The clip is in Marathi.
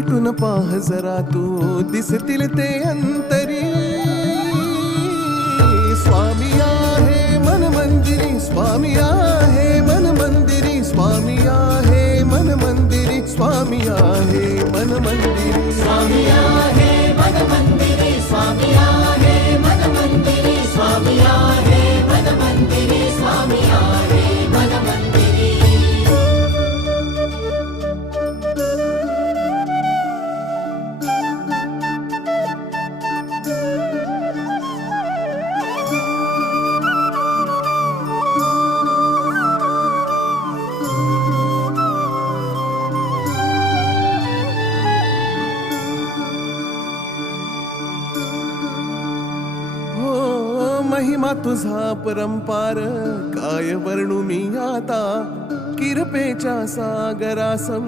मिटून पाह जरा तू दिसतील ते अंतरी. स्वामी आहे मन मंदिरी, स्वामी आहे मन मंदिरी, स्वामी आहे मन मंदिरी, स्वामी आहे मन मंदिरी. स्वामी आहे मन मंदिरी, स्वामी आहे मन मंदिरी, स्वामी आहे मन मंदिरी, स्वामी आहे मन मंदिरी. महिमा तुझा परंपार काय वर्णू मी आता. किरपेच्या सागरासम